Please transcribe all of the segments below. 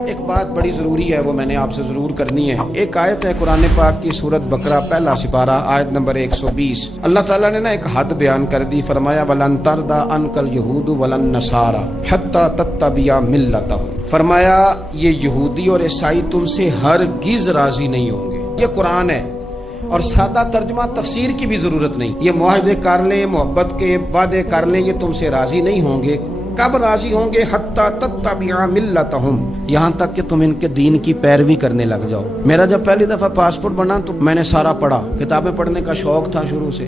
ایک بات بڑی ضروری ہے، وہ میں نے آپ سے ضرور کرنی ہے۔ ایک آیت ہے قرآن پاک کی سورۃ بقرہ پہلا سپارہ آیت نمبر 120۔ اللہ تعالیٰ نے ایک حد بیان کر دی، فرمایا وَلَن تَرْضَىٰ عَنْكَ الْيَهُودُ وَلَا النَّصَارَىٰ حَتَّىٰ تَتَّبِعَ مِلَّتَهُمْ۔ فرمایا یہ یہودی اور عیسائی تم سے ہرگز راضی نہیں ہوں گے۔ یہ قرآن ہے اور سادہ ترجمہ تفسیر کی بھی ضرورت نہیں۔ یہ معاہدے کر لیں، محبت کے وعدے کر لیں، یہ تم سے راضی نہیں ہوں گے۔ کب راضی ہوں گے؟ حتی تتبع ملتہم، یہاں تک کہ تم ان کے دین کی پیروی کرنے لگ جاؤ۔ میرا جب پہلی دفعہ پاسپورٹ بنا تو میں نے سارا پڑھا، کتابیں پڑھنے کا شوق تھا شروع سے۔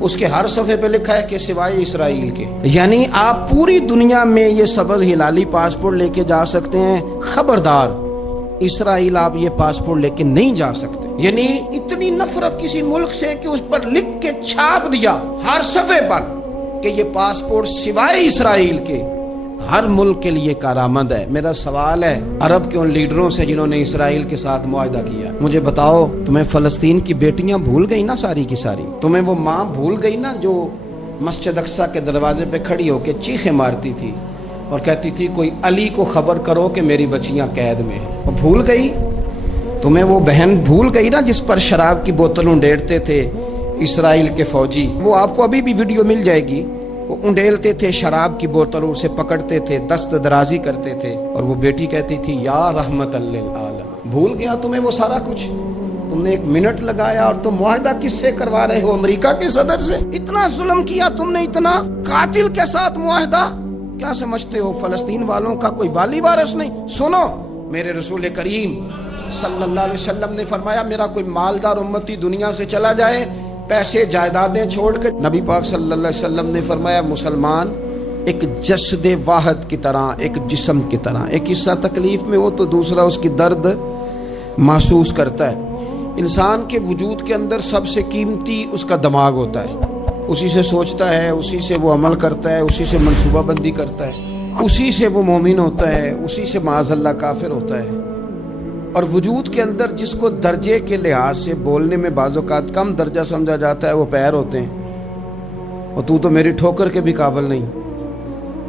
اس کے ہر صفحے پہ لکھا ہے کہ سوائے اسرائیل کے، یعنی آپ پوری دنیا میں یہ سبز ہلالی پاسپورٹ لے کے جا سکتے ہیں، خبردار اسرائیل آپ یہ پاسپورٹ لے کے نہیں جا سکتے۔ یعنی اتنی نفرت کسی ملک سے کہ اس پر لکھ کے چھاپ دیا ہر صفحے پر کہ یہ پاسپورٹ سوائے اسرائیل کے ہر ملک کے لیے کارآمد ہے۔ میرا سوال ہے عرب کے ان لیڈروں سے جنہوں نے اسرائیل کے ساتھ معاہدہ کیا، مجھے بتاؤ تمہیں فلسطین کی بیٹیاں بھول گئی نا ساری کی ساری؟ تمہیں وہ ماں بھول گئی نا جو مسجد اقصیٰ کے دروازے پہ کھڑی ہو کے چیخیں مارتی تھی اور کہتی تھی کوئی علی کو خبر کرو کہ میری بچیاں قید میں ہیں؟ وہ بھول گئی؟ تمہیں وہ بہن بھول گئی نا جس پر شراب کی بوتل انڈیڑتے تھے اسرائیل کے فوجی؟ وہ آپ کو ابھی بھی ویڈیو مل جائے گی۔ وہ انڈیلتے تھے شراب کی بوتل، اسے پکڑتے تھے، دست درازی کرتے تھے، اور وہ بیٹی کہتی تھی یا رحمت للعالم۔ بھول گیا تمہیں وہ سارا کچھ؟ تم نے ایک منٹ لگایا اور تم معاہدہ کس سے کروا رہے ہو؟ امریکہ کے صدر سے؟ اتنا ظلم کیا تم نے، اتنا قاتل کے ساتھ معاہدہ؟ کیا سمجھتے ہو فلسطین والوں کا کوئی والی وارث نہیں؟ سنو، میرے رسول کریم صلی اللہ علیہ وسلم نے فرمایا میرا کوئی مالدار امتی دنیا سے چلا جائے، پیسے جائیدادیں چھوڑ کے، نبی پاک صلی اللہ علیہ وسلم نے فرمایا مسلمان ایک جسد واحد کی طرح، ایک جسم کی طرح، ایک حصہ تکلیف میں ہو تو دوسرا اس کی درد محسوس کرتا ہے۔ انسان کے وجود کے اندر سب سے قیمتی اس کا دماغ ہوتا ہے، اسی سے سوچتا ہے، اسی سے وہ عمل کرتا ہے، اسی سے منصوبہ بندی کرتا ہے، اسی سے وہ مومن ہوتا ہے، اسی سے معاذ اللہ کافر ہوتا ہے۔ اور وجود کے اندر جس کو درجے کے لحاظ سے بولنے میں بعض اوقات کم درجہ سمجھا جاتا ہے وہ پیر ہوتے ہیں۔ اور تو میری ٹھوکر کے بھی قابل نہیں،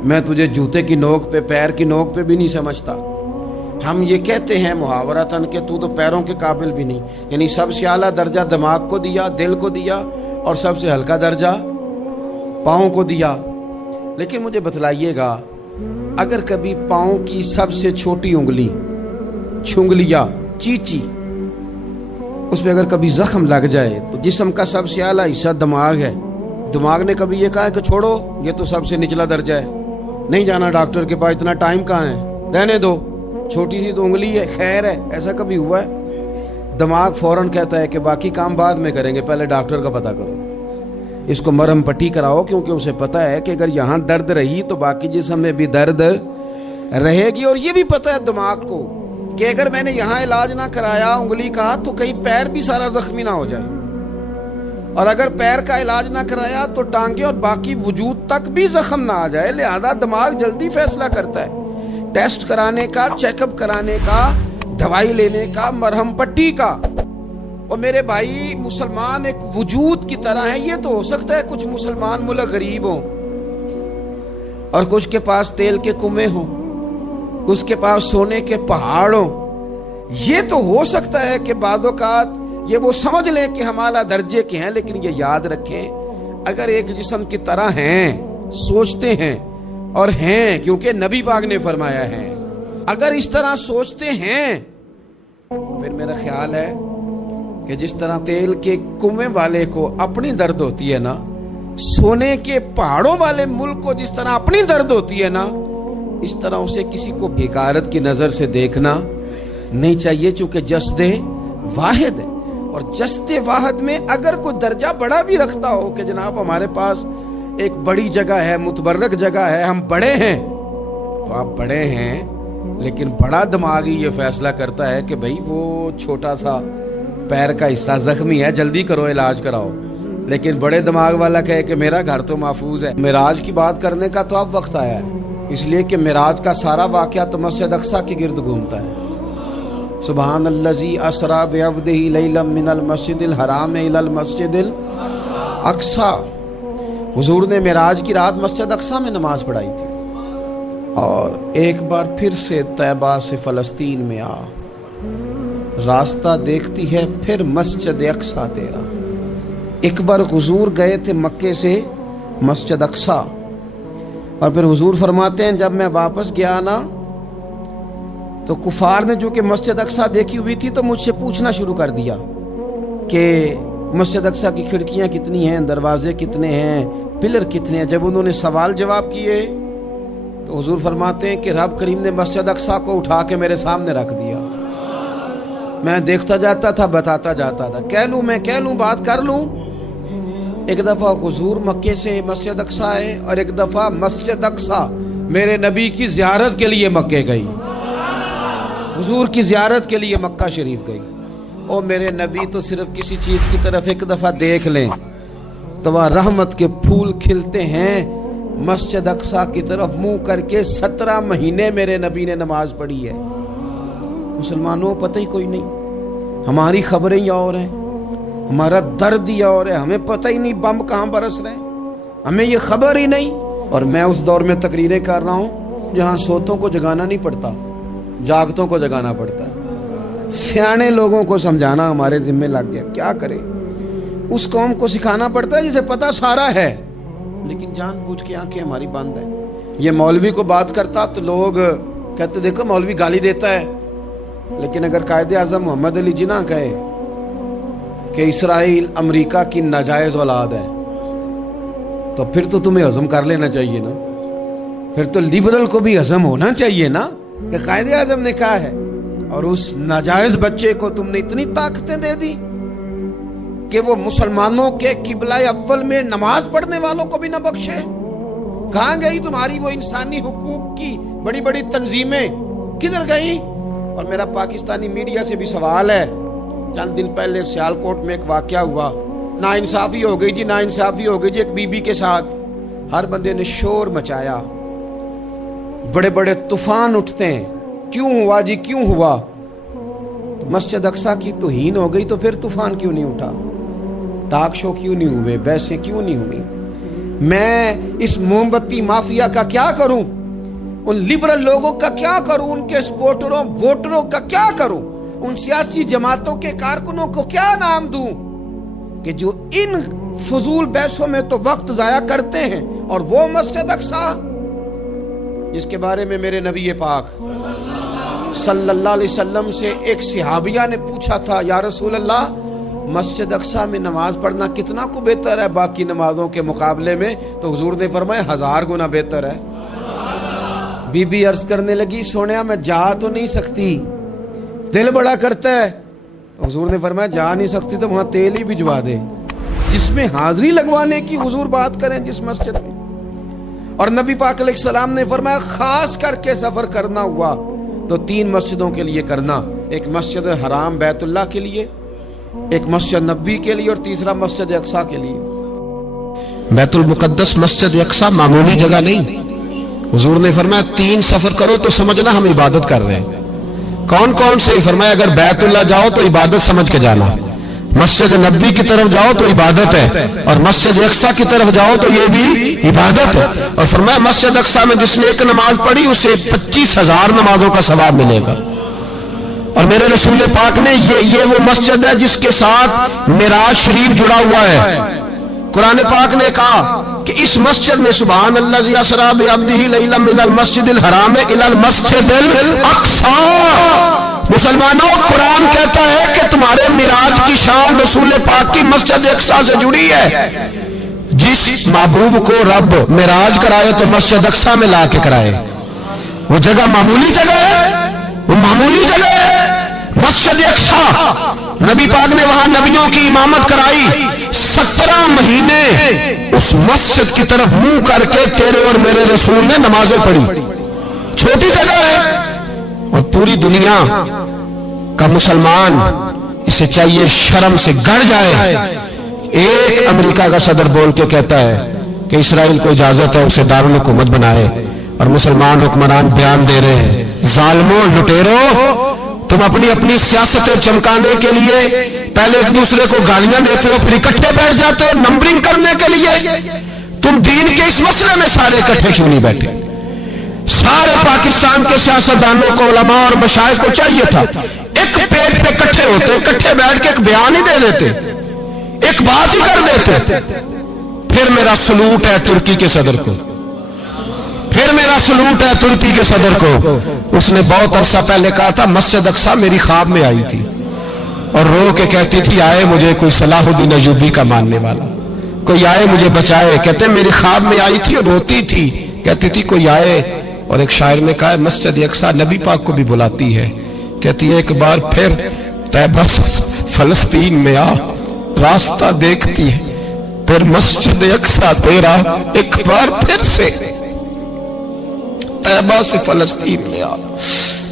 میں تجھے جوتے کی نوک پہ، پیر کی نوک پہ بھی نہیں سمجھتا۔ ہم یہ کہتے ہیں محاورتاً کہ تو پیروں کے قابل بھی نہیں، یعنی سب سے اعلیٰ درجہ دماغ کو دیا، دل کو دیا، اور سب سے ہلکا درجہ پاؤں کو دیا۔ لیکن مجھے بتلائیے گا اگر کبھی پاؤں کی سب سے چھوٹی انگلی، چھنگلیا، چیچی، اس پہ اگر کبھی زخم لگ جائے تو جسم کا سب سے اعلیٰ حصہ دماغ ہے، دماغ نے کبھی یہ کہا ہے کہ چھوڑو یہ تو سب سے نچلا درجہ ہے، نہیں جانا ڈاکٹر کے پاس، اتنا ٹائم کہاں ہے، رہنے دو، چھوٹی سی تو انگلی ہے، خیر ہے؟ ایسا کبھی ہوا ہے؟ دماغ فوراً کہتا ہے کہ باقی کام بعد میں کریں گے، پہلے ڈاکٹر کا پتہ کرو، اس کو مرہم پٹی کراؤ، کیونکہ اسے پتہ ہے کہ اگر یہاں درد رہی تو باقی جسم میں بھی درد رہے گی۔ اور یہ بھی پتہ ہے دماغ کو کہ اگر میں نے یہاں علاج نہ کرایا انگلی کا تو کہیں پیر بھی سارا زخمی نہ ہو جائے، اور اگر پیر کا علاج نہ کرایا تو ٹانگیں اور باقی وجود تک بھی زخم نہ آ جائے۔ لہذا دماغ جلدی فیصلہ کرتا ہے، ٹیسٹ کرانے کا، چیک اپ کرانے کا، دوائی لینے کا، مرہم پٹی کا۔ اور میرے بھائی مسلمان ایک وجود کی طرح ہے۔ یہ تو ہو سکتا ہے کچھ مسلمان ملک غریب ہوں اور کچھ کے پاس تیل کے کنویں ہوں، اس کے پاس سونے کے پہاڑوں، یہ تو ہو سکتا ہے کہ بعض اوقات یہ وہ سمجھ لیں کہ ہم اعلیٰ درجے کے ہیں، لیکن یہ یاد رکھیں اگر ایک جسم کی طرح ہیں، سوچتے ہیں اور ہیں، کیونکہ نبی پاک نے فرمایا ہے، اگر اس طرح سوچتے ہیں پھر میرا خیال ہے کہ جس طرح تیل کے کنویں والے کو اپنی درد ہوتی ہے نا، سونے کے پہاڑوں والے ملک کو جس طرح اپنی درد ہوتی ہے نا، اس طرح اسے کسی کو بھیکارت کی نظر سے دیکھنا نہیں چاہیے، چونکہ جسد واحد ہے۔ اور جسد واحد میں اگر کوئی درجہ بڑا بھی رکھتا ہو کہ جناب ہمارے پاس ایک بڑی جگہ ہے، متبرک جگہ ہے، ہم بڑے ہیں، تو آپ بڑے ہیں، لیکن بڑا دماغی یہ فیصلہ کرتا ہے کہ بھئی وہ چھوٹا سا پیر کا حصہ زخمی ہے، جلدی کرو علاج کراؤ، لیکن بڑے دماغ والا کہے کہ میرا گھر تو محفوظ ہے۔ معراج کی بات کرنے کا تو اب وقت آیا ہے، اس لیے کہ معراج کا سارا واقعہ تو مسجد اقصیٰ کے گرد گھومتا ہے۔ سبحان الذی اسریٰ بعبدہ لیلا من المسجد الحرام الی المسجد الاقصیٰ۔ حضور نے معراج کی رات مسجد اقصیٰ میں نماز پڑھائی تھی، اور ایک بار پھر سے طیبہ سے فلسطین میں آ، راستہ دیکھتی ہے پھر مسجد اقصیٰ تیرا۔ ایک بار حضور گئے تھے مکے سے مسجد اقصیٰ، اور پھر حضور فرماتے ہیں جب میں واپس گیا نا تو کفار نے جو کہ مسجد اقصیٰ دیکھی ہوئی تھی تو مجھ سے پوچھنا شروع کر دیا کہ مسجد اقصیٰ کی کھڑکیاں کتنی ہیں، دروازے کتنے ہیں، پلر کتنے ہیں۔ جب انہوں نے سوال جواب کیے تو حضور فرماتے ہیں کہ رب کریم نے مسجد اقصیٰ کو اٹھا کے میرے سامنے رکھ دیا۔ میں دیکھتا جاتا تھا، بتاتا جاتا تھا، کہہ لوں بات کر لوں۔ ایک دفعہ حضور مکے سے مسجد اقصیٰ آئے، اور ایک دفعہ مسجد اقصیٰ میرے نبی کی زیارت کے لیے مکے گئی، حضور کی زیارت کے لیے مکہ شریف گئی۔ اور میرے نبی تو صرف کسی چیز کی طرف ایک دفعہ دیکھ لیں تو وہاں رحمت کے پھول کھلتے ہیں۔ مسجد اقصیٰ کی طرف منہ کر کے 17 مہینے میرے نبی نے نماز پڑھی ہے۔ مسلمانوں پتہ ہی کوئی نہیں، ہماری خبریں ہی اور ہیں، ہمارا درد ہی اور ہے، ہمیں پتہ ہی نہیں بم کہاں برس رہے ہیں، ہمیں یہ خبر ہی نہیں۔ اور میں اس دور میں تقریریں کر رہا ہوں جہاں سوتوں کو جگانا نہیں پڑتا، جاگتوں کو جگانا پڑتا ہے۔ سیانے لوگوں کو سمجھانا ہمارے ذمہ لگ گیا، کیا کریں؟ اس قوم کو سکھانا پڑتا ہے جسے پتہ سارا ہے، لیکن جان بوجھ کے آنکھیں ہماری بند ہیں۔ یہ مولوی کو بات کرتا تو لوگ کہتے دیکھو مولوی گالی دیتا ہے، لیکن اگر قائد اعظم محمد علی جناح کہے کہ اسرائیل امریکہ کی ناجائز اولاد ہے تو پھر تو تمہیں ہضم کر لینا چاہیے نا، پھر تو لبرل کو بھی ہضم ہونا چاہیے نا کہ قائد اعظم نے کہا ہے، اور اس ناجائز بچے کو تم نے اتنی طاقتیں دے دی کہ وہ مسلمانوں کے قبلہ اول میں نماز پڑھنے والوں کو بھی نہ بخشے۔ کہاں گئی تمہاری وہ انسانی حقوق کی بڑی بڑی تنظیمیں، کدھر گئی؟ اور میرا پاکستانی میڈیا سے بھی سوال ہے، چند دن پہلے سیالکوٹ میں ایک واقعہ ہوا، ناانصافی ہو گئی جی، ناانصافی ہو گئی جی ایک بی بی کے ساتھ۔ ہر بندے نے شور مچایا، بڑے بڑے طوفان اٹھتے ہیں، کیوں ہوا جی کیوں ہوا؟ تو مسجد اقصیٰ کی توہین ہو گئی تو پھر طوفان کیوں نہیں اٹھا؟ ٹاک شو کیوں نہیں ہوئے؟ بحثیں کیوں نہیں ہوئی؟ میں اس موم بتی مافیا کا کیا کروں؟ ان لبرل لوگوں کا کیا کروں؟ ان کے سپورٹروں ووٹروں کا کیا کروں؟ ان سیاسی جماعتوں کے کارکنوں کو کیا نام دوں کہ جو ان فضول بحثوں میں تو وقت ضائع کرتے ہیں، اور وہ مسجد اقصیٰ جس کے بارے میں میرے نبی پاک صلی اللہ علیہ وسلم سے ایک صحابیہ نے پوچھا تھا، یا رسول اللہ مسجد اقصیٰ میں نماز پڑھنا کتنا کو بہتر ہے باقی نمازوں کے مقابلے میں؟ تو حضور نے فرمایا 1000 گنا بہتر ہے۔ بی بی عرض کرنے لگی سونیا میں جا تو نہیں سکتی، دل بڑا کرتا ہے۔ تو حضور نے فرمایا جا نہیں سکتی تو وہاں تیل ہی بھجوا دے، جس میں حاضری لگوانے کی حضور بات کریں جس مسجد میں۔ اور نبی پاک علیہ السلام نے فرمایا خاص کر کے سفر کرنا ہوا تو 3 مسجدوں کے لیے کرنا، ایک مسجد حرام بیت اللہ کے لیے، ایک مسجد نبوی کے لیے، اور تیسرا مسجد اقصیٰ کے لیے۔ بیت المقدس مسجد اقصیٰ معمولی جگہ نہیں، حضور نے فرمایا 3 سفر کرو تو سمجھنا ہم عبادت کر رہے ہیں۔ کون کون سے؟ فرمایا اگر بیت اللہ جاؤ تو عبادت سمجھ کے جانا، مسجد نبوی کی طرف جاؤ تو عبادت ہے، اور مسجد اقصیٰ کی طرف جاؤ تو یہ بھی عبادت ہے۔ اور فرمایا مسجد اقصیٰ میں جس نے ایک نماز پڑھی اسے 25,000 نمازوں کا ثواب ملے گا۔ اور میرے رسول پاک نے یہ وہ مسجد ہے جس کے ساتھ معراج شریف جڑا ہوا ہے۔ قرآن پاک نے کہا کہ اس مسجد میں سبحان الذی اسری بعبدہ لیلا من المسجد الحرام الی المسجد الاقصیٰ۔ مسلمانوں قرآن کہتا ہے کہ تمہارے معراج کی شان رسول پاک کی مسجد اقصیٰ سے جڑی ہے۔ جس محبوب کو رب معراج کرائے تو مسجد اقصیٰ میں لا کے کرائے۔ وہ جگہ معمولی جگہ ہے، وہ معمولی جگہ ہے مسجد اقصیٰ۔ نبی پاک نے وہاں نبیوں کی امامت کرائی، 17 مہینے اس مسجد کی طرف منہ کر کے تیرے اور میرے رسول نے نمازیں پڑھی۔ چھوٹی جگہ ہے، اور پوری دنیا کا مسلمان اسے چاہیے شرم سے گڑ جائے۔ ایک امریکہ کا صدر بول کے کہتا ہے کہ اسرائیل کو اجازت ہے اسے دارالحکومت بنائے، اور مسلمان حکمران بیان دے رہے ہیں ظالموں لٹیروں تم اپنی سیاستیں چمکانے کے لیے پہلے ایک دوسرے کو گالیاں دیتے ہو، پھر اکٹھے بیٹھ جاتے ہو نمبرنگ کرنے کے لیے۔ تم دین کے اس مسئلے میں سارے اکٹھے کیوں نہیں بیٹھے؟ سارے پاکستان کے سیاستدانوں کو، علماء اور مشائخ کو چاہیے تھا ایک پیج پہ اکٹھے ہوتے، اکٹھے بیٹھ کے ایک بیان ہی دے دیتے، ایک بات ہی کر دیتے. پھر میرا سلوٹ ہے ترکی کے صدر کو، پھر میرا سلوٹ ہے ترکی کے صدر کو. اس نے بہت عرصہ پہلے کہا تھا مسجد اقصی میری خواب میں آئی تھی اور رو کے کہتی تھی آئے مجھے کوئی صلاح الدین ایوبی کا ماننے والا، کوئی آئے مجھے بچائے. کہتے میری خواب میں آئی تھی اور روتی تھی، کہتی تھی کوئی آئے. اور ایک شاعر نے کہا مسجد اقصی نبی پاک کو بھی بلاتی ہے، کہتی ہے ایک بار پھر طیبہ فلسطین میں آ، راستہ دیکھتی ہے پھر مسجد اقصی تیرا، ایک بار پھر سے طیبہ سے فلسطین میں آ،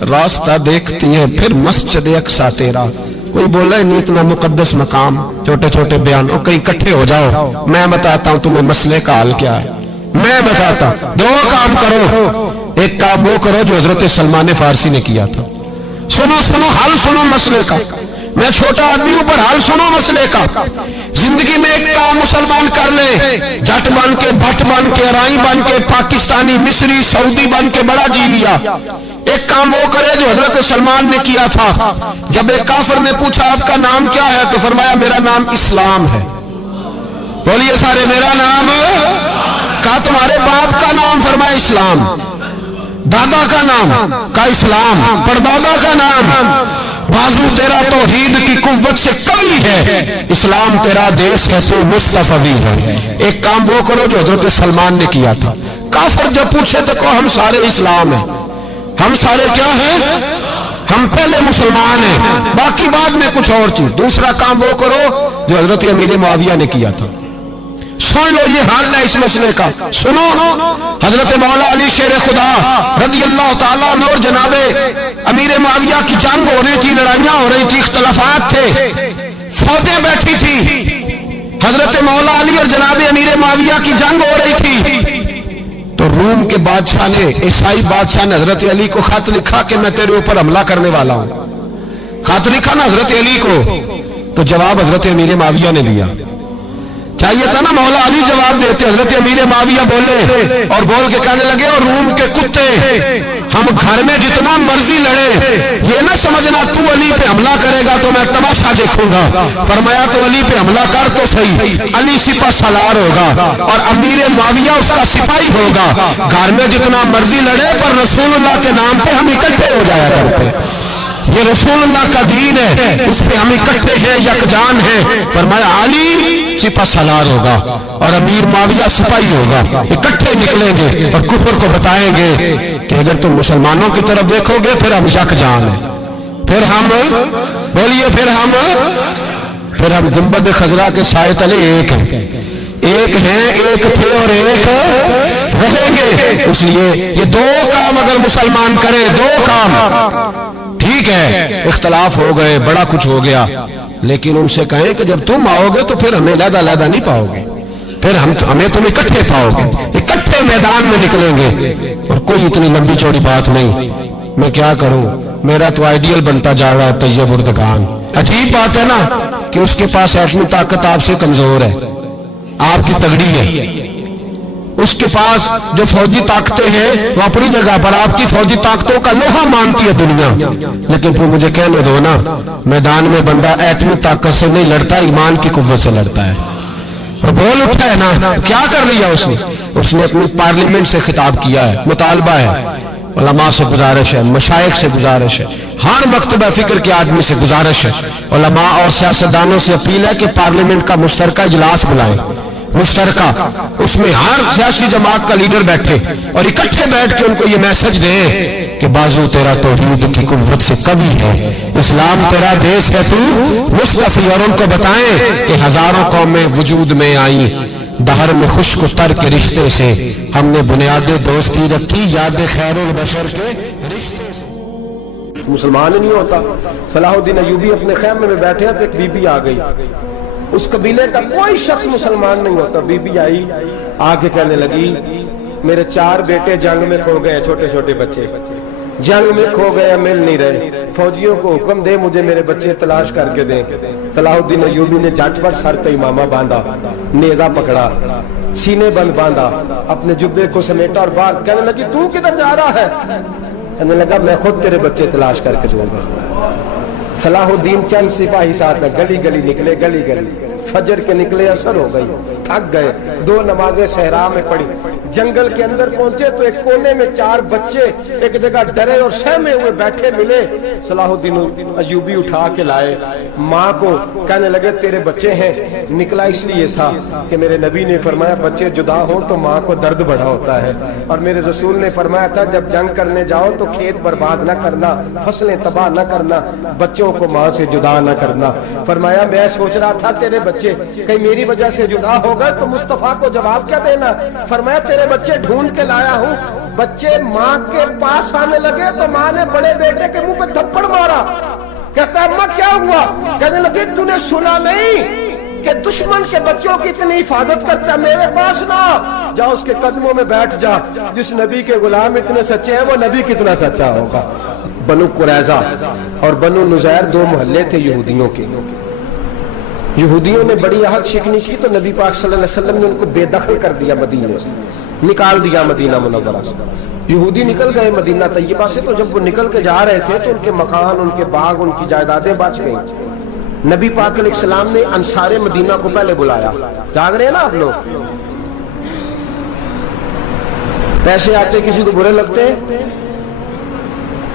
راستہ دیکھتی ہے پھر مسجد اقصی تیرا. کوئی بولا نہیں اتنا مقدس مقام، چھوٹے چھوٹے بیان، اور کہیں اکٹھے ہو جاؤ، میں بتاتا ہوں تمہیں مسئلے کا حل کیا ہے. میں بتاتا ہوں، دو کام کرو. ایک کام وہ کرو جو حضرت سلمان فارسی نے کیا تھا، سنو حل سنو مسئلے کا. میں چھوٹا آدمی ہوں پر حل سنو مسئلے کا. زندگی میں ایک کام مسلمان کر لے، جٹ بن کے، بھٹ بن کے، رائی بن کے، پاکستانی، مصری، سعودی بن کے بڑا جی لیا. ایک کام وہ کرے جو حضرت سلمان نے کیا تھا. جب ایک کافر نے پوچھا آپ کا نام کیا ہے تو فرمایا میرا نام اسلام ہے. بولیے سارے میرا نام. کہا تمہارے باپ کا نام؟ فرمایا اسلام. دادا کا نام؟ کہا اسلام. پردادا کا نام؟ بازو تیرا توحید کی قوت سے کمی ہے، اسلام تیرا دیس ہے تو مصطفی ہے. ایک کام وہ کرو جو حضرت سلمان نے کیا تھا. کافر جب پوچھے تو کہو ہم سارے اسلام ہیں، ہم سارے کیا ہیں؟ ہم پہلے مسلمان ہیں، باقی بعد میں کچھ اور چیز. دوسرا کام وہ کرو جو حضرت امیر معاویہ نے کیا تھا. سن لو یہ حال ہے اس مسئلے کا. سنو حضرت مولا علی شیر خدا رضی اللہ تعالیٰ عنہ اور جناب امیر معاویہ کی جنگ ہو رہی تھی، لڑائیاں ہو رہی تھی، اختلافات تھے، فوجیں بیٹھی تھی. حضرت مولا علی اور جناب امیر معاویہ کی جنگ ہو رہی تھی تو روم کے بادشاہ نے، عیسائی بادشاہ نے حضرت علی کو خط لکھا کہ میں تیرے اوپر حملہ کرنے والا ہوں. خط لکھا نا حضرت علی کو، تو جواب حضرت امیر معاویہ نے لیا. چاہیے تھا نا مولا علی جواب دیتے. حضرت امیر معاویہ بولے اور بول کے کہنے لگے اور روم کے کتے ہم گھر میں جتنا مرضی لڑے، یہ نہ سمجھنا تو علی پہ حملہ کرے گا تو میں تماشا دیکھوں گا. فرمایا تو علی پہ حملہ کر تو صحیح، علی سپہ سالار ہوگا اور امیر معاویہ اس کا سپاہی ہوگا. گھر میں جتنا مرضی لڑے پر رسول اللہ کے نام پہ ہم اکٹھے ہو جایا کرتے. یہ رسول اللہ کا دین ہے، اس پہ ہم اکٹھے ہیں، یکجان ہیں. فرمایا علی سپہ سالار ہوگا اور امیر معاویہ سپاہی ہوگا، اکٹھے نکلیں گے اور کفر کو بتائیں گے کہ اگر تم مسلمانوں کی طرف دیکھو گے پھر ہم یکجان ہیں. پھر ہم بولیے پھر ہم گنبد خضرا کے سائے تلے ایک ہیں، ایک ہیں، ایک تھے اور ایک رہیں گے. اس لیے یہ دو کام اگر مسلمان کرے، دو کام ٹھیک ہے، اختلاف ہو گئے، بڑا کچھ ہو گیا، لیکن ان سے کہیں کہ جب تم آؤ گے تو پھر ہمیں علیحدہ نہیں پاؤ گے، پھر ہمیں تم اکٹھے پاؤ گے، اکٹھے میدان میں نکلیں گے. اور کوئی اتنی لمبی چوڑی بات نہیں. میں کیا کروں، میرا تو آئیڈیل بنتا جا رہا ہے طیب اردگان. عجیب بات ہے نا کہ اس کے پاس ایٹمی طاقت آپ سے کمزور ہے، آپ کی تگڑی ہے. اس کے پاس جو فوجی طاقتیں ہیں وہ اپنی جگہ پر، آپ کی فوجی طاقتوں کا لوہا مانتی ہے دنیا. لیکن پھر مجھے کہنے دو نا، میدان میں بندہ ایٹمی طاقت سے نہیں لڑتا، ایمان کی قوت سے لڑتا ہے. اور بول اٹھا ہے نا، کیا کر لیا اس نے اپنی پارلیمنٹ سے خطاب کیا ہے، مطالبہ ہے، علماء سے گزارش ہے، مشائخ سے گزارش ہے، ہر مکتبہ فکر کے آدمی سے گزارش ہے، علماء اور سیاستدانوں سے اپیل ہے کہ پارلیمنٹ کا مشترکہ اجلاس بلائیں، مشترکہ، اس میں ہر سیاسی جماعت کا لیڈر بیٹھے اور اکٹھے بیٹھ کے ان کو یہ میسج دیں کہ بازو تیرا توحید کی قوت سے قوی ہے، اسلام تیرا دیس ہے تو مصطفی. اور ان کو بتائیں کہ ہزاروں قومیں وجود میں آئیں، دہر میں خشک و تر کے رشتے سے ہم نے بنیاد دوستی رکھی، یاد خیر البشر کے رشتے سے. مسلمان ہی نہیں ہوتا. صلاح الدین ایوبی اپنے خیمے میں بیٹھے تو ایک بی بی آ گئی، اس قبیلے کا کوئی شخص مسلمان نہیں ہوتا. بی بی آئی، آگے کہنے لگی میرے 4 بیٹے جنگ میں کھو گئے، چھوٹے چھوٹے بچے جنگ میں کھو گئے، مل نہیں رہے، فوجیوں کو حکم دے مجھے میرے بچے تلاش کر کے دیں. صلاح الدین ایوبی نے جھٹ پٹ سر پہ امامہ باندھا، نیزہ پکڑا، سینے بند باندھا، اپنے جبے کو سمیٹا اور باہر کہنے لگی تو کدھر جا رہا ہے؟ کہنے لگا میں خود تیرے بچے تلاش کر کے دوں گا۔ صلاح الدین چند سپاہی ساتھ میں گلی گلی نکلے، گلی گلی فجر کے نکلے، اثر ہو گئی، تھک گئے، 2 نمازیں صحرا میں پڑھی، جنگل کے اندر پہنچے تو ایک کونے میں 4 بچے ایک جگہ ڈرے اور سہمے ہوئے بیٹھے ملے۔ صلاح الدین ایوبی اٹھا کے لائے، ماں کو کہنے لگے تیرے بچے ہیں۔ نکلا اس لیے تھا کہ میرے نبی نے فرمایا بچے جدا ہو تو ماں کو درد بڑا ہوتا ہے، اور میرے رسول نے فرمایا تھا جب جنگ کرنے جاؤ تو کھیت برباد نہ کرنا، فصلیں تباہ نہ کرنا، بچوں کو ماں سے جدا نہ کرنا۔ فرمایا میں سوچ رہا تھا تیرے بچے کہیں میری وجہ سے جدا ہو گئے تو مصطفیٰ کو جواب کیا دینا؟ فرمایا تیرے بچے ڈھونڈ کے لایا ہوں۔ بچے ماں کے پاس آنے لگے تو ماں نے بڑے بیٹے کے منہ پہ تھپڑ مارا، کہتا ہے اماں کیا ہوا؟ کہنے لگے تو نے سنا نہیں کہ دشمن کے بچوں کی اتنی حفاظت کرتا ہے؟ میرے پاس نہ جا، اس کے قدموں میں بیٹھ جا، جس نبی کے غلام اتنے سچے ہیں وہ نبی کتنا سچا ہوگا۔ بنو قریظہ اور بنو نذیر 2 محلے تھے یہودیوں کے۔ یہودیوں نے بڑی عہد شکنی کی تو نبی پاک صلی اللہ علیہ وسلم نے ان کو بے دخل کر دیا، مدینے سے نکال دیا، مدینہ منورہ سے۔ یہودی نکل گئے مدینہ طیبہ سے، تو جب وہ نکل کے جا رہے تھے تو ان کے مکان، ان کے باغ، ان کی جائیدادیں بچ گئیں۔ نبی پاک علیہ السلام نے انصار مدینہ کو پہلے بلایا، جاگ رہے ہیں نا آپ لوگ؟ پیسے آتے کسی کو برے لگتے ہیں؟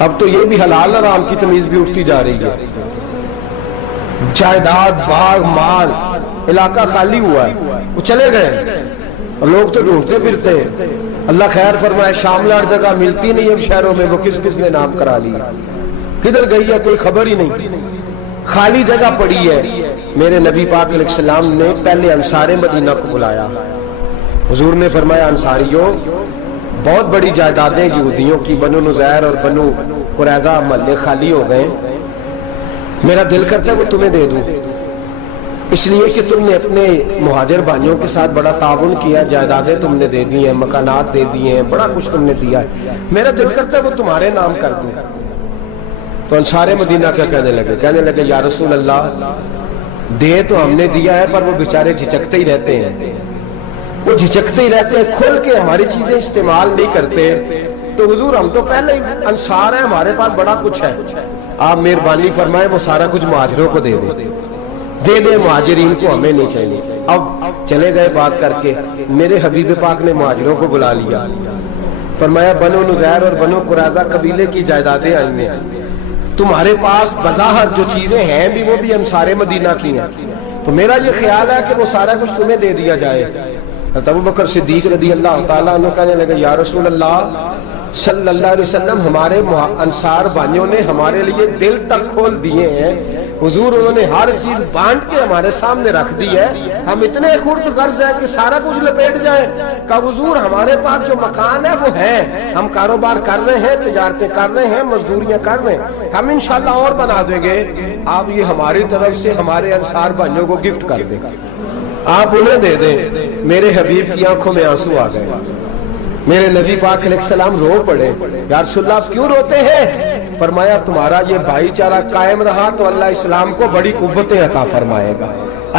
اب تو یہ بھی حلال حرام کی تمیز بھی اٹھتی جا رہی ہے۔ جائیداد، باغ، مال، علاقہ خالی ہوا ہے، وہ چلے گئے، اور لوگ تو ڈھونڈتے پھرتے ہیں۔ اللہ خیر فرمائے، شاملہ ہر جگہ ملتی نہیں اب شہروں میں، وہ کس کس نے نام کرا لیا، کدھر گئی ہے کوئی خبر ہی نہیں، خالی جگہ پڑی ہے۔ میرے نبی پاک علیہ السلام نے پہلے انصار مدینہ کو بلایا، حضور نے فرمایا انصاریوں بہت بڑی جائیدادیں یہودیوں کی، بنو نذیر اور بنو قریظہ محلے خالی ہو گئے، میرا دل کرتا ہے وہ تمہیں دے دوں، اس لیے کہ تم نے اپنے مہاجر بھائیوں کے ساتھ بڑا تعاون کیا، جائیدادیں تم نے دے دی ہیں، مکانات دے دیے ہیں، بڑا کچھ تم نے دیا ہے، میرا دل کرتا ہے وہ تمہارے نام کر دوں۔ تو انصار مدینہ کیا کہنے لگے یا رسول اللہ دے تو ہم نے دیا ہے پر وہ بیچارے جھچکتے ہی رہتے ہیں، وہ جھچکتے ہی رہتے ہیں، کھل کے ہماری چیزیں استعمال نہیں کرتے۔ تو حضور ہم تو پہلے ہی انصار ہیں، ہمارے پاس بڑا کچھ ہے، آپ مہربانی فرمائے وہ سارا کچھ مہاجروں کو دے دے مہاجرین کو، ہمیں نہیں چاہیے۔ اب چلے گئے بات کر کے، میرے حبیب پاک نے مہاجروں کو بلا لیا، فرمایا بنو نذیر اور بنو قریظہ قبیلے کی جائیدادیں آئی ہیں، تمہارے پاس بظاہر جو چیزیں ہیں بھی وہ بھی انصار مدینہ کی ہیں، تو میرا یہ خیال ہے کہ وہ سارا کچھ تمہیں دے دیا جائے۔ ابو بکر صدیق رضی اللہ تعالیٰ عنہ کہنے لگے یا رسول اللہ صلی اللہ علیہ وسلم ہمارے انصار بھائیوں نے ہمارے لیے دل تک کھول دیے ہیں، حضور انہوں نے ہر چیز بانٹ کے ہمارے سامنے رکھ دی ہے، ہم اتنے خرد غرض ہیں کہ سارا کچھ لپیٹ جائیں۔ کہ حضور ہمارے پاس جو مکان ہے وہ ہے، ہم کاروبار کر رہے ہیں، تجارتیں کر رہے ہیں، مزدوریاں کر رہے ہیں، ہم انشاءاللہ اور بنا دیں گے، آپ یہ ہماری طرف سے ہمارے انصار بھائیوں کو گفٹ کر دیں، آپ انہیں دے دیں۔ میرے حبیب کی آنکھوں میں آنسو آ گئے، میرے نبی پاک علیہ السلام رو پڑے، یا رسول اللہ آپ کیوں روتے ہیں؟ فرمایا تمہارا یہ بھائی چارہ قائم رہا تو اللہ اسلام کو بڑی قوتیں عطا فرمائے گا،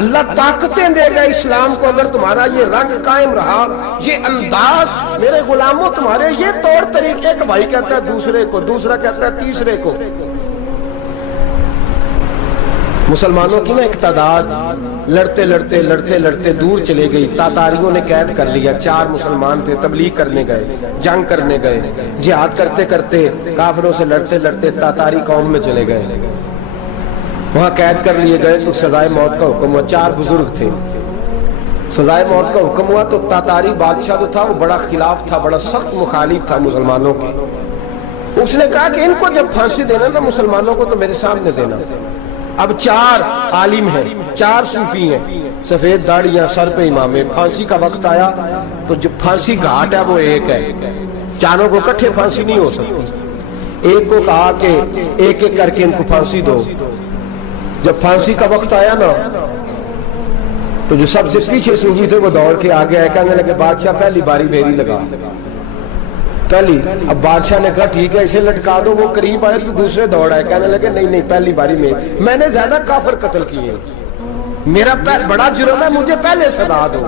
اللہ طاقتیں دے گا اسلام کو، اگر تمہارا یہ رنگ قائم رہا، یہ انداز، میرے غلاموں تمہارے یہ طور طریقے، ایک بھائی کہتا ہے دوسرے کو، دوسرا کہتا ہے تیسرے کو۔ مسلمانوں کی نا ایک تعداد لڑتے لڑتے لڑتے لڑتے دور چلے گئی، تاتاریوں نے قید کر لیا، 4 مسلمان تھے، تبلیغ کرنے گئے، جنگ کرنے گئے، جہاد کرتے کرتے کافروں سے لڑتے لڑتے تاتاری قوم میں چلے گئے، وہاں قید کر لیے گئے تو سزائے موت کا حکم ہوا، 4 بزرگ تھے، سزائے موت کا حکم ہوا تو تاتاری بادشاہ جو تھا وہ بڑا خلاف تھا، بڑا سخت مخالف تھا مسلمانوں کے، اس نے کہا کہ ان کو جب پھانسی دینا نا مسلمانوں کو تو میرے سامنے دینا۔ اب 4 عالم ہیں، 4 صوفی ہیں، سفید داڑیاں، سر پہ امامے، پھانسی کا وقت آیا تو جو پھانسی گھاٹ ہے وہ ایک ہے، چاروں کو کٹھے پھانسی نہیں ہو سکتی، ایک کو کہا کہ ایک ایک کر کے ان کو پھانسی دو۔ جب پھانسی کا وقت آیا نا تو جو سب سے پیچھے صوفی تھے وہ دوڑ کے آگے آئے، کہنے لگے بادشاہ پہلی باری میری لگا، پہلی۔ اب بادشاہ نے کہا ٹھیک ہے اسے لٹکا دو، وہ قریب آئے تو دوسرے دوڑ آئے، کہنے لگے نہیں نہیں پہلی باری میں نے زیادہ کافر قتل کیے، میرا بڑا جرم ہے، مجھے پہلے سزا دو۔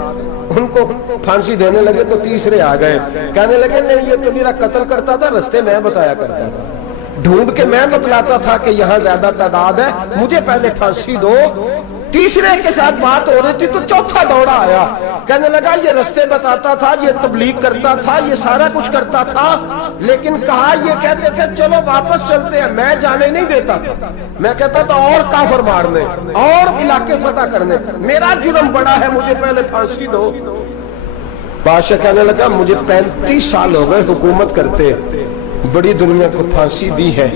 ان کو پھانسی دینے لگے تو تیسرے آ گئے, کہنے لگے نہیں یہ تو میرا قتل کرتا تھا, رستے میں بتایا کرتا تھا, ڈھونڈ کے میں بتلاتا تھا کہ یہاں زیادہ تعداد ہے, مجھے پہلے پھانسی دو. تیسرے کے ساتھ بات ہو رہی تھی تو چوتھا دوڑا آیا, کہنے لگا یہ رستے بتاتا تھا, یہ تبلیغ کرتا تھا, یہ سارا کچھ کرتا تھا, لیکن کہا یہ کہتے تھے چلو واپس چلتے ہیں, میں جانے نہیں دیتا تھا, میں کہتا تھا اور کافر مارنے اور علاقے فتح کرنے, میرا جرم بڑا ہے, مجھے پہلے پھانسی دو. بادشاہ کہنے لگا مجھے 35 سال ہو گئے حکومت کرتے, بڑی دنیا کو پھانسی دی ہے,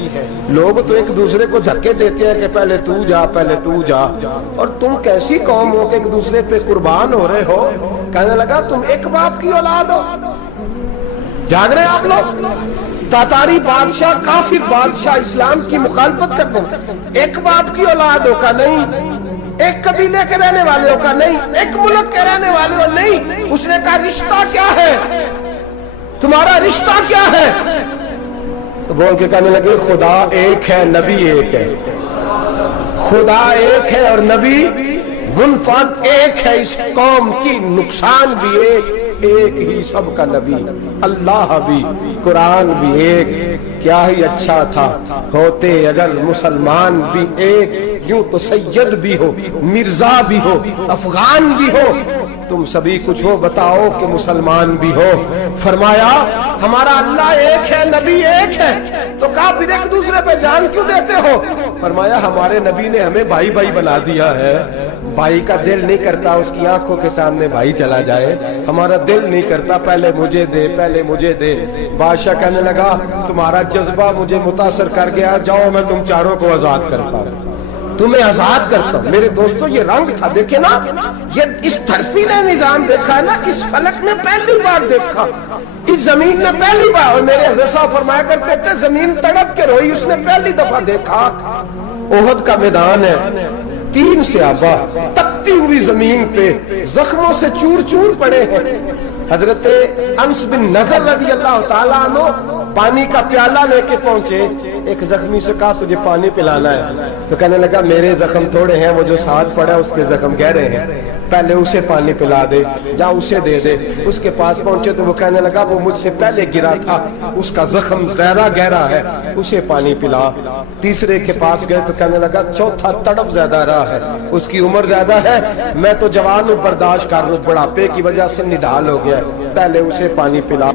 لوگ تو ایک دوسرے کو دھکے دیتے ہیں کہ پہلے تو جا پہلے تو جا, اور تم کیسی قوم ہو کہ ایک دوسرے پہ قربان ہو رہے ہو. کہنے لگا تم ایک باپ کی اولاد ہو, جاگ رہے آپ لوگ, تاتاری بادشاہ کافر بادشاہ اسلام کی مخالفت کرتے ہیں, ایک باپ کی اولاد ہو کا نہیں, ایک قبیلے کے رہنے والے ہو کا نہیں, ایک ملک کے رہنے والے ہو نہیں. اس نے کہا رشتہ کیا ہے تمہارا, رشتہ کیا ہے؟ تو بول کے کہنے لگے خدا ایک ہے نبی ایک ہے, خدا ایک ہے اور نبی منفرد ایک ہے, اس قوم کی نقصان بھی ایک ہی سب کا نبی, اللہ بھی قرآن بھی ایک. کیا ہی اچھا تھا ہوتے اگر مسلمان بھی ایک, یوں تو سید بھی ہو, مرزا بھی ہو, افغان بھی ہو, تم سبھی کچھ ہو, بتاؤ کہ مسلمان بھی ہو. فرمایا ہمارا اللہ ایک ہے, نبی ایک ہے. تو کہا پھر ایک دوسرے پہ جان کیوں دیتے ہو؟ فرمایا ہمارے نبی نے ہمیں بھائی بھائی بنا دیا ہے, بھائی کا دل نہیں کرتا اس کی آنکھوں کے سامنے بھائی چلا جائے, ہمارا دل نہیں کرتا پہلے مجھے دے پہلے مجھے دے. بادشاہ کہنے لگا تمہارا جذبہ مجھے متاثر کر گیا, جاؤ میں تم چاروں کو آزاد کرتا ہوں, تمہیں آزاد کرتا ہوں. میرے دوستو یہ رنگ تھا, دیکھیں نا, یہ اس دھرتی نے نظام دیکھا ہے نا, اس فلک نے پہلی بار دیکھا, اس زمین نے پہلی بار, اور میرے حضرت صاحب فرمایا کرتے تھے زمین تڑپ کے روئی, اس نے پہلی دفعہ دیکھا. احد کا میدان ہے, 3 صحابہ تپتی ہوئی زمین پہ زخموں سے چور چور پڑے ہیں. حضرت انس بن نضر رضی اللہ تعالیٰ عنہ پانی کا پیالہ لے کے پہنچے, ایک زخمی سے کہا تجھے پانی پلانا ہے, تو کہنے لگا میرے زخم تھوڑے ہیں, وہ جو ساتھ پڑا اس کے زخم گہرے ہیں, پہلے اسے پانی پلا دے, جا اسے دے دے. اس کے پاس پہنچے تو وہ کہنے لگا وہ مجھ سے پہلے گرا تھا, اس کا زخم زیادہ گہرا ہے, اسے پانی پلا. تیسرے کے پاس گئے تو کہنے لگا چوتھا تڑپ زیادہ رہا ہے, اس کی عمر زیادہ ہے, میں تو جوان ہوں برداشت کر لوں, بڑھاپے کی وجہ سے نڈال ہو گیا, پہلے اسے پانی پلا.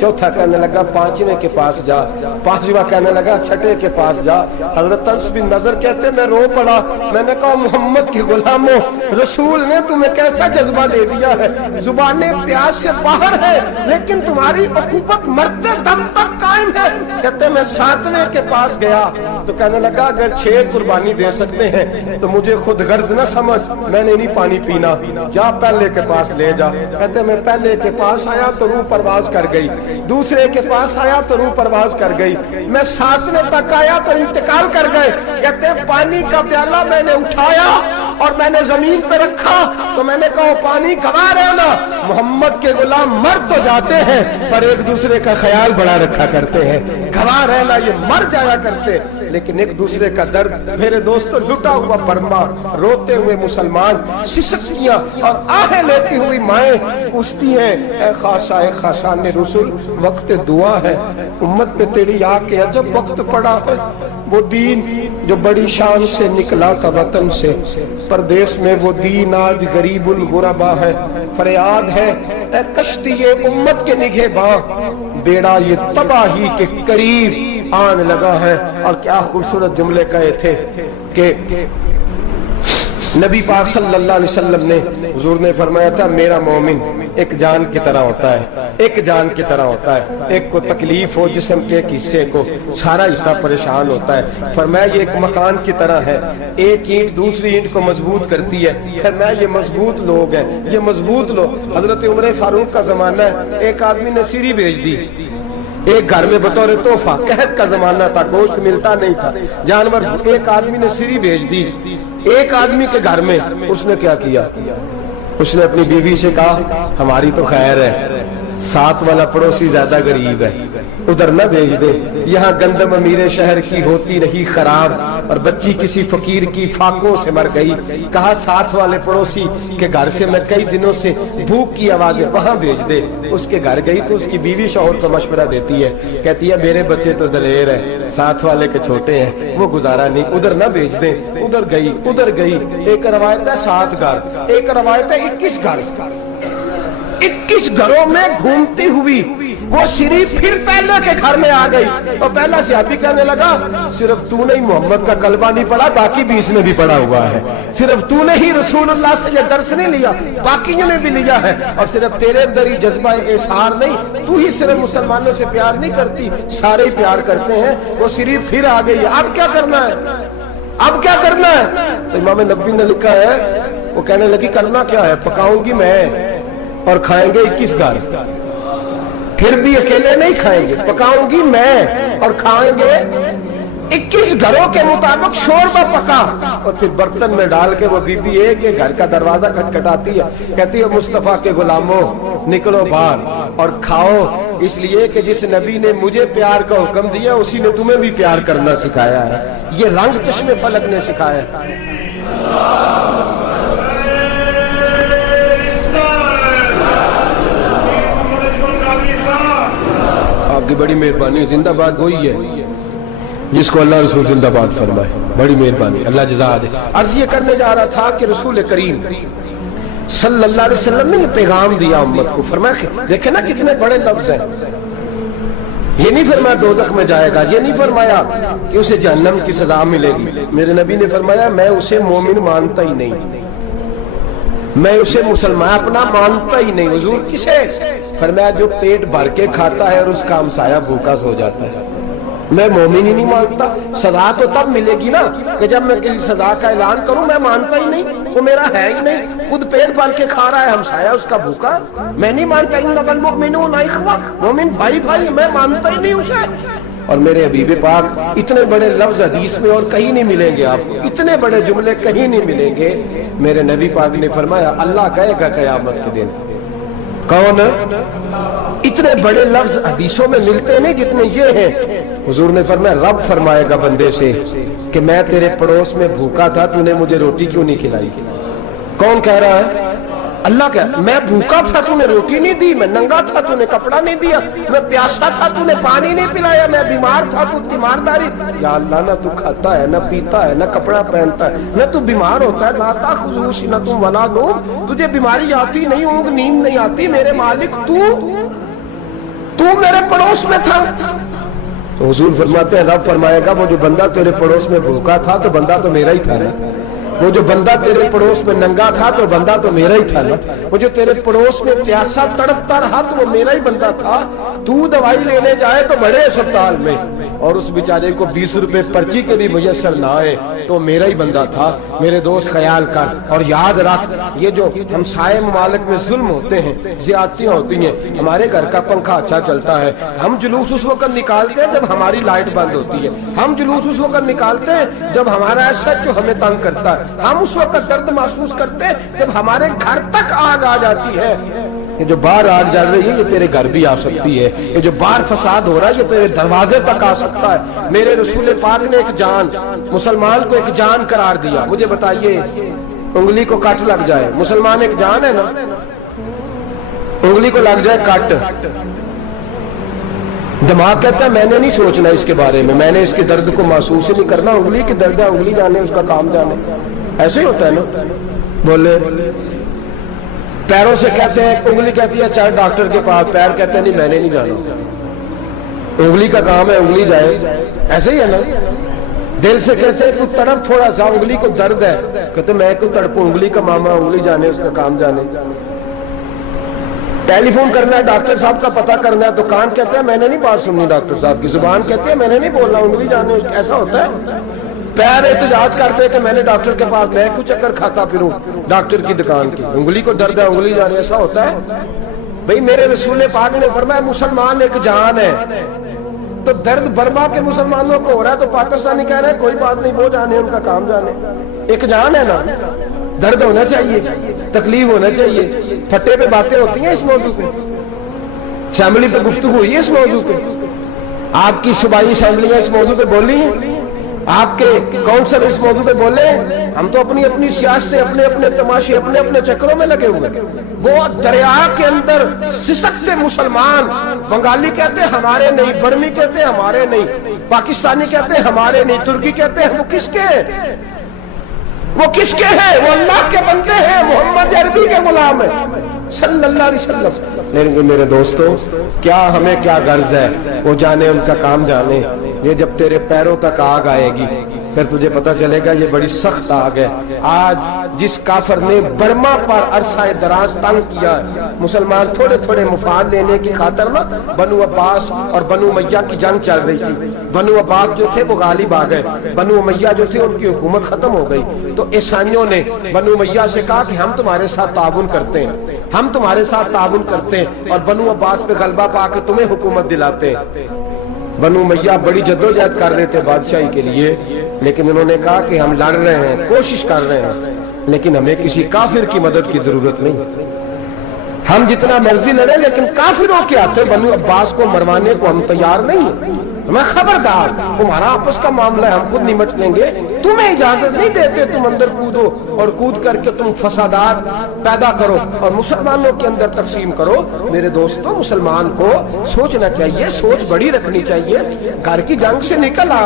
چوتھا کہنے لگا 5ویں کے پاس جا, 5واں کہنے لگا 6 کے پاس جا. حضرت انس بن نضر کہتے میں رو پڑا, میں نے کہا محمد کے غلاموں, رسول نے تمہیں کیسا جذبہ دے دیا ہے, زبانیں پیاس سے باہر ہے لیکن تمہاری اخوت مرتے دم تک قائم ہے. کہتے میں 7ویں کے پاس گیا تو کہنے لگا اگر 6 قربانی دے سکتے ہیں تو مجھے خود غرض نہ سمجھ, میں نے نہیں پانی پینا, جا پہلے کے پاس لے جا. کہتے میں پہلے کے پاس آیا تو روح پرواز کر گئی, دوسرے کے پاس آیا تو روح پرواز کر گئی, میں 7ویں تک آیا تو انتقال کر گئے. کہتے ہیں پانی کا پیالہ میں نے اٹھایا اور میں نے زمین پہ رکھا تو میں نے کہا پانی گوا رہنا, محمد کے غلام مر تو جاتے ہیں پر ایک دوسرے کا خیال بڑا رکھا کرتے ہیں, گوا رہنا یہ مر جایا کرتے لیکن ایک دوسرے کا درد. میرے دوستو لٹا ہوا برما, روتے ہوئے مسلمان, سسکیاں اور آہیں لیتی ہوئی مائیں پوچھتی ہیں اے خاصا اے خاصان رسول, وقت دعا ہے, امت پہ تیری آ کے عجب وقت پڑا ہے. وہ دین جو بڑی شان سے نکلا تھا وطن سے, پردیس میں وہ دین آج غریب الغربا ہے. فریاد ہے اے کشتی امت کے نگہباں, بیڑا یہ تباہی کے قریب آن لگا ہے. اور کیا خوبصورت جملے کہے تھے کہ نبی پاک صلی اللہ علیہ وسلم نے, حضور نے فرمایا تھا میرا مومن ایک جان کی طرح ہوتا ہے, ایک جان کی طرح ہوتا ہے, ایک کو تکلیف ہو جسم کے ایک حصے کو, سارا حصہ پریشان ہوتا ہے. فرمایا یہ ایک مکان کی طرح ہے, ایک اینٹ دوسری اینٹ کو مضبوط کرتی ہے. فرمایا یہ مضبوط لوگ ہیں, یہ مضبوط لوگ. حضرت عمر فاروق کا زمانہ ہے, ایک آدمی نے سیری بھیج دی ایک گھر میں بطور تحفہ, قحط کا زمانہ تھا, گوشت ملتا نہیں تھا, جانور. ایک آدمی نے سیری بھیج دی ایک آدمی کے گھر میں. اس نے کیا کیا, اس نے اپنی بیوی سے کہا ہماری تو خیر ہے, ساتھ والا پڑوسی زیادہ غریب ہے, ادھر نہ بھیج دے. یہاں گندم امیر شہر کی ہوتی رہی خراب اور بچی کسی فقیر کی فاقوں سے مر گئی. کہا ساتھ والے پڑوسی کے گھر سے میں کئی دنوں سے بھوک کی آوازیں وہاں بھیج دے. اس کے گھر گئی تو اس کی بیوی شوہر کو مشورہ دیتی ہے, کہتی ہے میرے بچے تو دلیر ہیں, ساتھ والے کے چھوٹے ہیں, وہ گزارا نہیں, ادھر نہ بھیج دیں. ادھر گئی. ایک روایت ہے 7 گھر, ایک روایت ہے 21 گھر. 21 گھروں میں گھومتی ہوئی وہ شریف پھر پہلے کے گھر میں آ گئی. اور پہلا صحابی کہنے لگا صرف تو نے ہی محمد کا کلمہ نہیں پڑھا, باقی بھی اس نے بھی پڑھا ہوا ہے. صرف تو نے ہی رسول اللہ سے یہ درس نہیں لیا, باقیوں نے بھی لیا ہے. اور صرف تیرے اندر ہی جذبہ اظہار نہیں, تو ہی صرف مسلمانوں سے پیار نہیں کرتی, سارے ہی پیار کرتے ہیں. وہ شریف پھر آ گئی. اب کیا کرنا ہے, اب کیا کرنا ہے؟ تو امام نبوی نے لکھا ہے, وہ کہنے لگی کرنا کیا ہے, پکاؤں گی میں اور کھائیں گے 21 گھر. پھر بھی اکیلے نہیں کھائیں گے, پکاؤں گی میں اور کھائیں گے 21 گھروں کے مطابق شوربہ پکا. اور پھر برتن میں ڈال کے وہ بی بی ایک ایک گھر کا دروازہ کھٹکھٹاتی ہے, کہتی ہے مصطفیٰ کے غلاموں نکلو باہر اور کھاؤ, اس لیے کہ جس نبی نے مجھے پیار کا حکم دیا اسی نے تمہیں بھی پیار کرنا سکھایا ہے. یہ رنگ چشم فلک نے سکھایا ہے. آپ کی بڑی مہربانی, زندہ باد وہی ہے جس کو اللہ رسول زندہ باد فرمائے, بڑی مہربانی, اللہ جزا دے. عرض یہ کرنے جا رہا تھا کہ رسول کریم صلی اللہ علیہ وسلم نے پیغام دیا امت کو. فرمایا دیکھیں نا کتنے بڑے لفظ ہیں. یہ نہیں فرمایا دوزخ میں جائے گا, یہ نہیں فرمایا کہ اسے جہنم کی سزا ملے گی. میرے نبی نے فرمایا میں اسے مومن مانتا ہی نہیں, میں اسے مسلمان اپنا مانتا ہی نہیں. حضور کسے؟ فرمایا جو پیٹ بھر کے کھاتا ہے اور اس کا ہمسایہ بھوکا سو جاتا ہے. میں مومن ہی نہیں مانتا. سزا تو تب ملے گی نا کہ جب میں کسی سزا کا اعلان کروں. میں مانتا ہی نہیں, وہ میرا ہے ہی نہیں. خود پیٹ بھر کے کھا رہا ہے, ہمسایہ اس کا بھوکا, میں نہیں مانتا. انما المؤمنون اخوہ, مومن بھائی بھائی, میں مانتا ہی نہیں اسے. اور میرے حبیب پاک اتنے بڑے لفظ حدیث میں اور کہیں نہیں ملیں گے آپ کو, اتنے بڑے جملے کہیں نہیں ملیں گے. میرے نبی پاک نے فرمایا اللہ کہے گا قیامت کے دن, کون؟ اتنے بڑے لفظ حدیثوں میں ملتے نہیں جتنے یہ ہیں. حضور نے فرمایا رب فرمائے گا بندے سے کہ میں تیرے پڑوس میں بھوکا تھا, تو نے مجھے روٹی کیوں نہیں کھلائی؟ کون کہہ رہا ہے؟ اللہ کہہ, میں بھوکا تھا تو نے روٹی نہیں دی, میں ننگا تھا تو نے کپڑا نہیں دیا, میں پیاسا تھا تو نے پانی نہیں پلایا, میں بیمار تھا تو تیمارداری. یا اللہ نہ تو کھاتا ہے, نہ پیتا ہے, نہ کپڑا پہنتا ہے, نہ تو بیمار ہوتا ہے. لا تاخذہ سنۃ ولا نوم, تجھے بیماری آتی نہیں, اونگ نیند نہیں آتی. میرے مالک تو میرے پڑوس میں تھا. تو حضور فرماتے ہیں رب فرمائے گا وہ جو بندہ تیرے پڑوس میں بھوکا تھا تو بندہ تو میرا ہی تھا نا, وہ جو بندہ تیرے پڑوس میں ننگا تھا تو بندہ تو میرا ہی تھا نا, وہ جو تیرے پڑوس میں پیاسا تڑپتا رہا تو وہ میرا ہی بندہ تھا. تو دوائی لینے جائے تو بڑے اسپتال میں اور اس بیچارے کو 20 روپے پرچی کے بھی میسر نہ آئے تو میرا ہی بندہ تھا. میرے دوست خیال کر اور یاد رکھ, یہ جو ہمسائے ممالک میں ظلم ہوتے ہیں, زیادتیاں ہوتی ہیں. ہمارے گھر کا پنکھا اچھا چلتا ہے, ہم جلوس اس وقت نکالتے ہیں جب ہماری لائٹ بند ہوتی ہے, ہم جلوس اس وقت نکالتے ہیں جب ہمارا ایسا جو ہمیں تنگ کرتا ہے, ہم اس وقت درد محسوس کرتے ہیں جب ہمارے گھر تک آگ آ جاتی ہے. یہ جو باہر آگ جل رہی ہے یہ تیرے گھر بھی آ سکتی ہے, یہ جو باہر فساد ہو رہا ہے یہ تیرے دروازے تک آ سکتا ہے. میرے رسول پاک نے ایک جان, مسلمان کو ایک جان قرار دیا. مجھے بتائیے انگلی کو کٹ لگ جائے, مسلمان ایک جان ہے نا, انگلی کو لگ جائے کٹ, دماغ کہتا ہے میں نے نہیں سوچنا اس کے بارے میں نے اس کے درد کو محسوس ہی نہیں کرنا. انگلی کی درد ہے, انگلی جانے, اس کا کام جانے. ایسے ہی ہوتا ہے نا. بولے پیروں سے کہتے ہیں, انگلی کہتی ہے چل ڈاکٹر کے پاس, پیر کہتے ہیں نہیں میں نے نہیں جانا, انگلی کا کام ہے انگلی جائے. ایسے ہی ہے نا. دل سے کہتے ہیں تو تڑپ تھوڑا سا, انگلی کو درد ہے, کہتے میں کو تڑپوں, انگلی کا ماما, انگلی جانے, اس کا کام جانے. ٹیلی فون کرنا ہے, ڈاکٹر صاحب کا پتہ کرنا ہے, تو کان کہتے ہیں میں نے نہیں بات سننی ڈاکٹر صاحب کی, زبان کہتے ہیں میں نے نہیں بولنا, انگلی جانے. ایسا ہوتا ہے. پیر احتجاج کرتے ہیں کہ میں نے ڈاکٹر کے پاس, میں کچھ چکر کھاتا پھروں ڈاکٹر کی دکان کی, انگلی کو درد ہے انگلی جانے. ایسا ہوتا ہے بھئی. میرے رسول پاک نے فرمایا مسلمان ایک جان ہے. تو درد برما کے مسلمانوں کو ہو رہا ہے تو پاکستانی کہہ رہے ہیں کوئی بات نہیں, وہ جانے, ان کا کام جانے. ایک جان ہے نا, درد ہونا چاہیے, تکلیف ہونا چاہیے. پھٹے پہ باتیں ہوتی ہیں اس موضوع پہ, اسمبلی پہ گفتگو ہوئی ہے اس موضوع پہ. آپ کی صوبائی اسمبلیاں اس موضوع پہ بولی ہیں؟ آپ کے کونسل اس موضوع پہ بولے؟ ہم تو اپنی اپنی سیاستیں، اپنے اپنے تماشے، اپنے اپنے چکروں میں لگے ہوئے. وہ دریا کے اندر سسکتے مسلمان، بنگالی کہتے ہیں ہمارے نہیں، برمی کہتے ہیں ہمارے نہیں، پاکستانی کہتے ہیں ہمارے نہیں، ترکی کہتے ہیں. وہ کس کے ہیں؟ وہ کس کے ہیں؟ وہ اللہ کے بندے ہیں، محمد عربی کے غلام ہیں صلی اللہ علیہ وسلم. لیکن میرے دوستو، کیا ہمیں کیا غرض ہے؟ وہ جانے، ان کا کام جانے. یہ جب تیرے پیروں تک آگ آئے گی پھر تجھے پتہ چلے گا یہ بڑی سخت آگ ہے. آج جس کافر نے برما پر عرصہ دراز تنگ کیا، مسلمان تھوڑے تھوڑے مفاد لینے کی خاطر نا، بنو عباس اور بنو امیہ کی جنگ چل رہی تھی. بنو عباس جو تھے وہ غالب آ گئے، بنو امیہ جو تھے ان کی حکومت ختم ہو گئی. تو عیسائیوں نے بنو امیہ سے کہا کہ ہم تمہارے ساتھ تعاون کرتے ہیں، ہم تمہارے ساتھ تعاون کرتے ہیں اور بنو عباس پہ غلبہ پا کے تمہیں حکومت دلاتے ہیں. بنو امیہ بڑی جدوجہد کر رہے تھے بادشاہی کے لیے، لیکن انہوں نے کہا کہ ہم لڑ رہے ہیں، کوشش کر رہے ہیں، لیکن ہمیں کسی کافر کی مدد کی ضرورت نہیں. ہم جتنا مرضی لڑیں لیکن کافروں کے ہاتھوں بنو عباس کو مروانے کو ہم تیار نہیں. میں خبردار، تمہارا آپس کا معاملہ ہے، ہم خود نمٹ لیں گے، تمہیں اجازت نہیں دیتے تم اندر کودو اور کود کر کے تم فسادات پیدا کرو اور مسلمانوں کے اندر تقسیم کرو. میرے دوستو، مسلمان کو سوچنا چاہیے، سوچ بڑی رکھنی چاہیے. گھر کی جنگ سے نکل آ،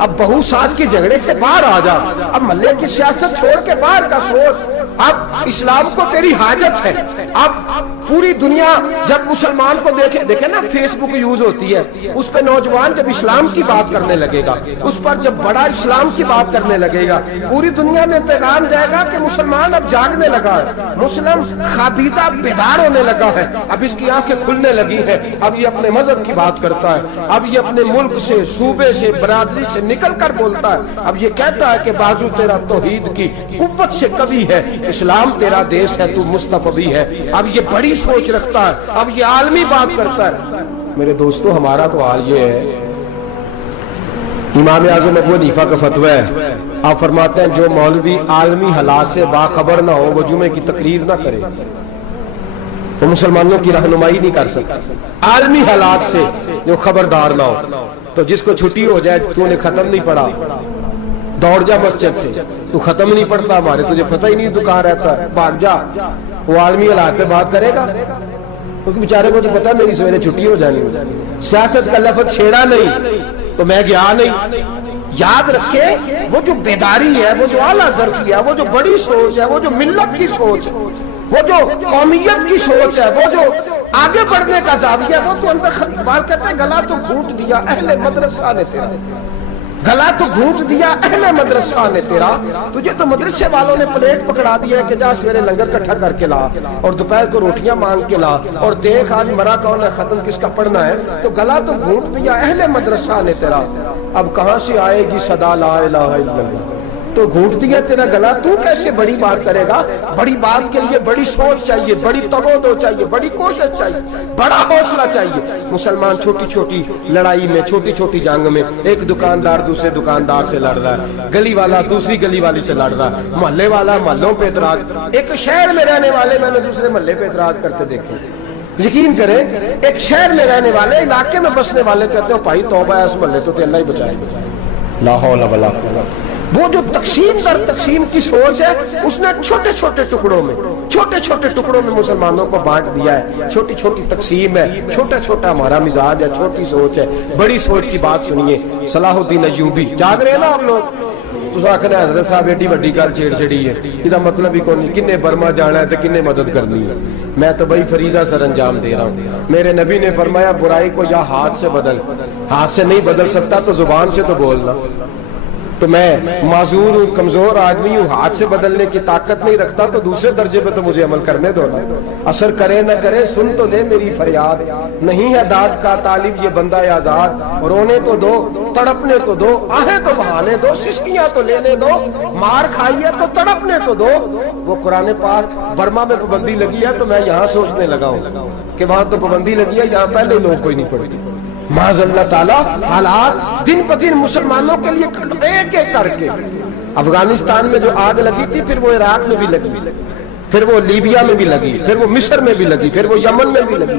اب بہو ساس کے جھگڑے سے باہر آ جا، اب محلے کی سیاست چھوڑ کے باہر کا سوچ. اب اسلام کو تیری حاجت ہے. اب پوری دنیا جب مسلمان کو دیکھے نا، فیس بک یوز ہوتی ہے، اس پہ نوجوان جب اسلام کی بات کرنے لگے گا، اس پر جب بڑا اسلام کی بات کرنے لگے گا، پوری دنیا میں پیغام جائے گا کہ مسلمان اب جاگنے لگا ہے، مسلم خوابیدہ بیدار ہونے لگا ہے، اب اس کی آنکھیں کھلنے لگی ہیں، اب یہ اپنے مذہب کی بات کرتا ہے، اب یہ اپنے ملک سے، صوبے سے، برادری سے نکل کر بولتا ہے. اب یہ کہتا ہے کہ بازو تیرا توحید کی قوت سے کبھی ہے، اسلام تیرا دیس ہے، تو مصطفی ہے. اب یہ بڑی سوچ رکھتا ہے، اب یہ عالمی بات کرتا ہے. میرے دوستو، ہمارا تو حال یہ ہے. امام اعظم ابو حنیفہ کا فتویٰ ہے، آپ فرماتے ہیں جو مولوی عالمی حالات سے باخبر نہ ہو وہ جمعے کی تقریر نہ کرے، وہ مسلمانوں کی رہنمائی نہیں کر سکتا. عالمی حالات سے جو خبردار نہ ہو، تو جس کو چھٹی ہو جائے، تو نے ختم نہیں پڑھا، دوڑ جا مسجد سے، تو ختم نہیں پڑھتا ہمارے، تجھے پتہ ہی نہیں تو کہاں رہتا ہے، بھاگ جا. وہ عالمی حالات پہ بات کرے گا کیونکہ بیچارے کو تو پتہ ہے میری سویرے چھٹی ہو جانی. سیاست کا لفظ چھیڑا نہیں تو میں گیا نہیں. یاد رکھے، وہ جو بیداری ہے، وہ جو اعلیٰ ظرفی ہے، وہ جو بڑی سوچ ہے، وہ جو ملت کی سوچ، وہ جو قومیت کی سوچ ہے، وہ جو آگے بڑھنے کا زاویہ ہے، وہ تو اندر. اقبال کہتے ہیں گلا تو گھونٹ دیا اہل مدرسہ نے تیرا، گلا تو گھونٹ دیا اہل مدرسہ نے تیرا. تجھے تو مدرسے والوں نے پلیٹ پکڑا دیا ہے کہ جا سویرے لنگر کٹھا کر کے لا اور دوپہر کو روٹیاں مانگ کے لا اور دیکھ آج مرا کون ہے، ختم کس کا پڑھنا ہے. تو گلا تو گھونٹ دیا اہل مدرسہ نے تیرا، اب کہاں سے آئے گی صدا لا الہ الا اللہ. تو گھونٹ دیا تیرا گلا، تو کیسے بڑی بات کرے گا؟ بڑی بات کے لیے بڑی سوچ چاہیے، بڑی تگودو چاہیے، بڑی کوشش چاہیے، بڑا حوصلہ چاہیے. مسلمان چھوٹی چھوٹی لڑائی میں، چھوٹی چھوٹی جنگ میں، ایک دکاندار دوسرے دکاندار سے لڑ رہا ہے، گلی والا دوسری گلی والی سے لڑ رہا ہے، محلے والا محلوں پہ اعتراض. ایک شہر میں رہنے والے میں نے دوسرے محلے پہ اعتراض کرتے دیکھے. یقین کریں، ایک شہر میں رہنے والے، علاقے میں بسنے والے کہتے ہیں بھائی توبہ ہے، اس محلے تو اللہ ہی بچائے. لا حول ولا قوت. وہ جو تقسیم در تقسیم کی سوچ ہے، اس نے چھوٹے چھوٹے ٹکڑوں میں مسلمانوں کو بانٹ دیا ہے. چھوٹی چھوٹی تقسیم ہے، چھوٹا چھوٹا ہمارا مزاج ہے، چھوٹی سوچ ہے. بڑی سوچ کی بات سنیے. صلاح الدین ایوبی، جاگ رہے ہیں نا آپ لوگ؟ تو آخر حضرت صاحب ایڈی وڈی گل چھیڑ چھڑی ہے، یہ مطلب ہی کون نہیں، کنے برما جانا ہے تو کنے مدد کرنی ہے. میں تو بھائی فریضہ سر انجام دے رہا ہوں. میرے نبی نے فرمایا برائی کو یا ہاتھ سے بدل، ہاتھ سے نہیں بدل سکتا تو زبان سے تو بولنا. تو میں معذور ہوں، کمزور آدمی ہوں، ہاتھ سے بدلنے کی طاقت نہیں رکھتا، تو دوسرے درجے پہ تو مجھے عمل کرنے دو نا. اثر کرے نہ کرے سن تو لے میری فریاد، نہیں ہے داد کا طالب یہ بندہ آزاد. رونے تو دو، تڑپنے تو دو، آہیں تو بہانے دو، سسکیاں تو لینے دو، مار کھائیے تو تڑپنے تو دو. وہ قرآن پاک برما میں پابندی لگی ہے تو میں یہاں سوچنے لگا ہوں کہ وہاں تو پابندی لگی ہے، یہاں پہلے لوگ کوئی نہیں پڑھتی. معاذ اللہ تعالیٰ حالات دن پہ دن مسلمانوں کے لیے ایک ایک کر کے. افغانستان میں جو آگ لگی تھی، پھر وہ عراق میں بھی لگی، پھر وہ لیبیا میں بھی لگی، پھر وہ مصر میں بھی لگی، پھر وہ یمن میں بھی لگی.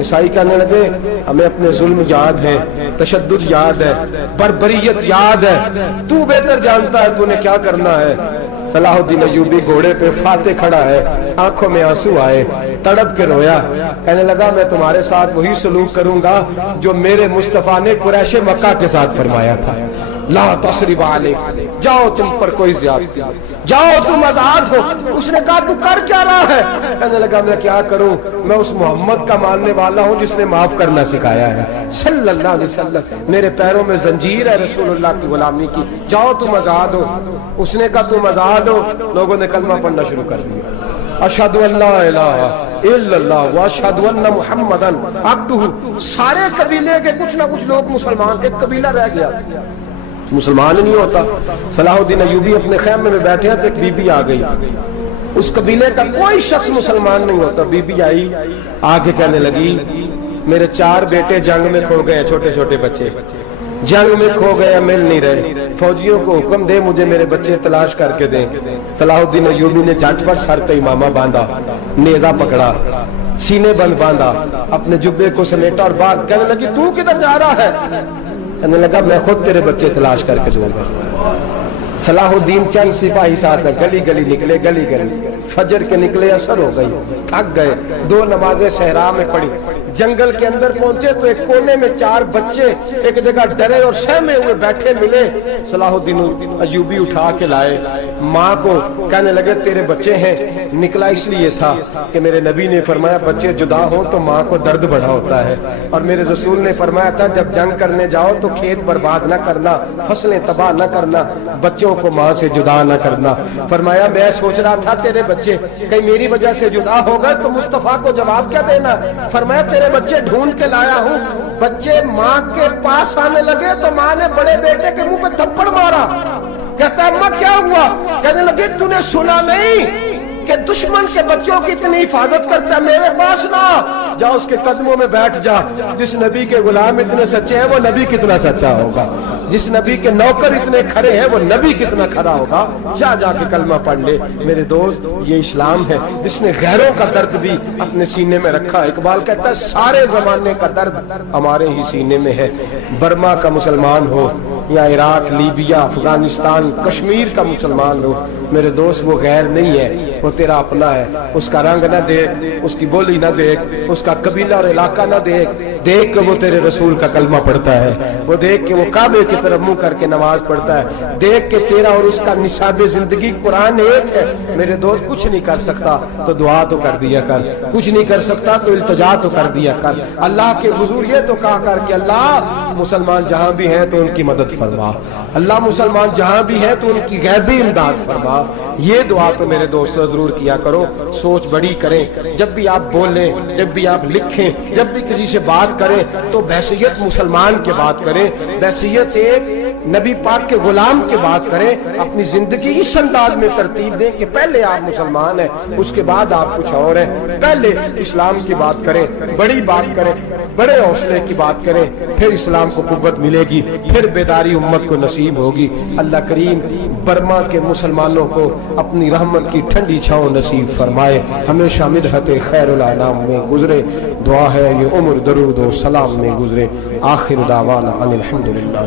عیسائی کہنے لگے ہمیں اپنے ظلم یاد ہے، تشدد یاد ہے، بربریت یاد ہے، تو بہتر جانتا ہے تو نے کیا کرنا ہے۔ صلاح الدین ایوبی گھوڑے پہ فاتح کھڑا ہے، آنکھوں میں آنسو آئے، تڑپ کے رویا، کہنے لگا میں تمہارے ساتھ وہی سلوک کروں گا جو میرے مصطفیٰ نے قریش مکہ کے ساتھ فرمایا تھا، لا تصریب علیک، جاؤ تم پر کوئی زیادتی، جاؤ تم آزاد ہو۔ اس نے کہا تو کر کیا رہا ہے؟ کہنے لگا میں کیا کروں، میں اس محمد کا ماننے والا ہوں جس نے معاف کرنا سکھایا ہے صلی اللہ علیہ وسلم، میرے پیروں میں زنجیر ہے رسول اللہ کی غلامی کی، جاؤ تم آزاد ہو۔ اس نے کہا تم آزاد ہو، لوگوں نے کلمہ پڑھنا شروع کر دیا، اشہد ان لا الہ الا اللہ واشہد ان محمدً عبدہ۔ سارے قبیلے کے کچھ نہ کچھ لوگ مسلمان، ایک قبیلہ رہ گیا مسلمان نہیں ہوتا۔ صلاح الدین ایوبی اپنے خیمے میں بیٹھے ہیں تو ایک بی بی آ گئی، اس قبیلے کا کوئی شخص مسلمان نہیں ہوتا۔ بی بی آئی، آگے کہنے لگی میرے 4 بیٹے جنگ میں کھو گئے، چھوٹے چھوٹے بچے جنگ میں کھو گئے، مل نہیں رہے، فوجیوں کو حکم دے مجھے میرے بچے تلاش کر کے دیں۔ صلاح الدین ایوبی نے جھٹ پٹ سر پہ امامہ باندھا، نیزہ پکڑا، سینے بند باندھا، اپنے جبے کو سمیٹا اور باہر کہنے لگی تو کدھر جا رہا ہے؟ کہنے لگا میں خود تیرے بچے تلاش کر کے دوں گا۔ صلاح الدین چند سپاہی ساتھ گلی گلی نکلے، گلی گلی فجر کے نکلے، اثر ہو گئی، تھک گئے، 2 نمازیں صحرا میں پڑھی، جنگل کے اندر پہنچے تو ایک کونے میں 4 بچے ایک جگہ ڈرے اور سہمے ہوئے بیٹھے ملے۔ صلاح الدین ایوبی اٹھا کے لائے، ماں کو کہنے لگے تیرے بچے ہیں، نکلا اس لیے تھا کہ میرے نبی نے فرمایا بچے جدا ہوں تو ماں کو درد بڑا ہوتا ہے، اور میرے رسول نے فرمایا تھا جب جنگ کرنے جاؤ تو کھیت برباد نہ کرنا، فصلیں تباہ نہ کرنا، بچوں کو ماں سے جدا نہ کرنا۔ فرمایا میں سوچ رہا تھا تیرے بچے کہیں میری وجہ سے جدا ہو گئے تو مصطفیٰ کو جواب کیا دینا۔ فرمایا تیرے بچے ڈھونڈ کے لایا ہوں۔ بچے ماں کے پاس آنے لگے تو ماں نے بڑے بیٹے کے منہ پہ تھپڑ مارا، کہتا اماں کیا ہوا؟ کہنے لگے تو نے سنا نہیں کہ دشمن کے بچوں کی اتنی حفاظت کرتا ہے، میرے پاس نہ جا، اس کے قدموں میں بیٹھ جا۔ جس نبی کے غلام اتنے سچے ہیں وہ نبی کتنا سچا ہوگا، جس نبی کے نوکر اتنے کھڑے ہیں وہ نبی کتنا کھڑا ہوگا، جا جا کے کلمہ پڑھ لے۔ میرے دوست یہ اسلام ہے جس نے غیروں کا درد بھی اپنے سینے میں رکھا۔ اقبال کہتا ہے سارے زمانے کا درد ہمارے ہی سینے میں ہے، برما کا مسلمان ہو یا عراق، لیبیا، افغانستان، کشمیر کا مسلمان ہو، میرے دوست وہ غیر نہیں ہے، وہ تیرا اپنا ہے۔ اس کا رنگ نہ دیکھ، اس کی بولی نہ دیکھ، اس کا قبیلہ اور علاقہ نہ دیکھ، دیکھ کہ وہ تیرے رسول کا کلمہ پڑھتا ہے، وہ دیکھ کہ وہ کعبے کی طرف منہ کر کے نماز پڑھتا ہے، دیکھ کہ تیرا اور اس کا نصاب زندگی قرآن ایک ہے۔ میرے دوست کچھ نہیں کر سکتا تو دعا تو کر دیا کر، کچھ نہیں کر سکتا تو التجا تو کر دیا کر، اللہ کے حضور یہ تو کہا کر کہ اللہ مسلمان جہاں بھی ہیں تو ان کی مدد فرما، اللہ مسلمان جہاں بھی ہیں تو ان کی غیبی امداد فرما۔ یہ دعا تو میرے دوست ضرور کیا کرو، سوچ بڑی کریں، جب بھی آپ بولیں، جب بھی آپ لکھیں، جب بھی کسی سے بات کریں تو بحیثیت مسلمان کے بات کریں، بحیثیت ایک نبی پاک کے غلام کے بات کریں، اپنی زندگی اس انداز میں ترتیب دیں کہ پہلے آپ مسلمان ہیں، اس کے بعد آپ کچھ اور ہیں، پہلے اسلام کی بات کریں، بڑی بات کریں، بڑے حوصلے کی بات کریں، پھر اسلام کو قوت ملے گی، پھر بیداری امت کو نصیب ہوگی۔ اللہ کریم برما کے مسلمانوں کو اپنی رحمت کی ٹھنڈی چھاؤں نصیب فرمائے، ہمیشہ مدحت خیر الانام میں گزرے، دعا ہے یہ عمر درود و سلام میں گزرے۔ آخر دعوانا ان الحمدللہ۔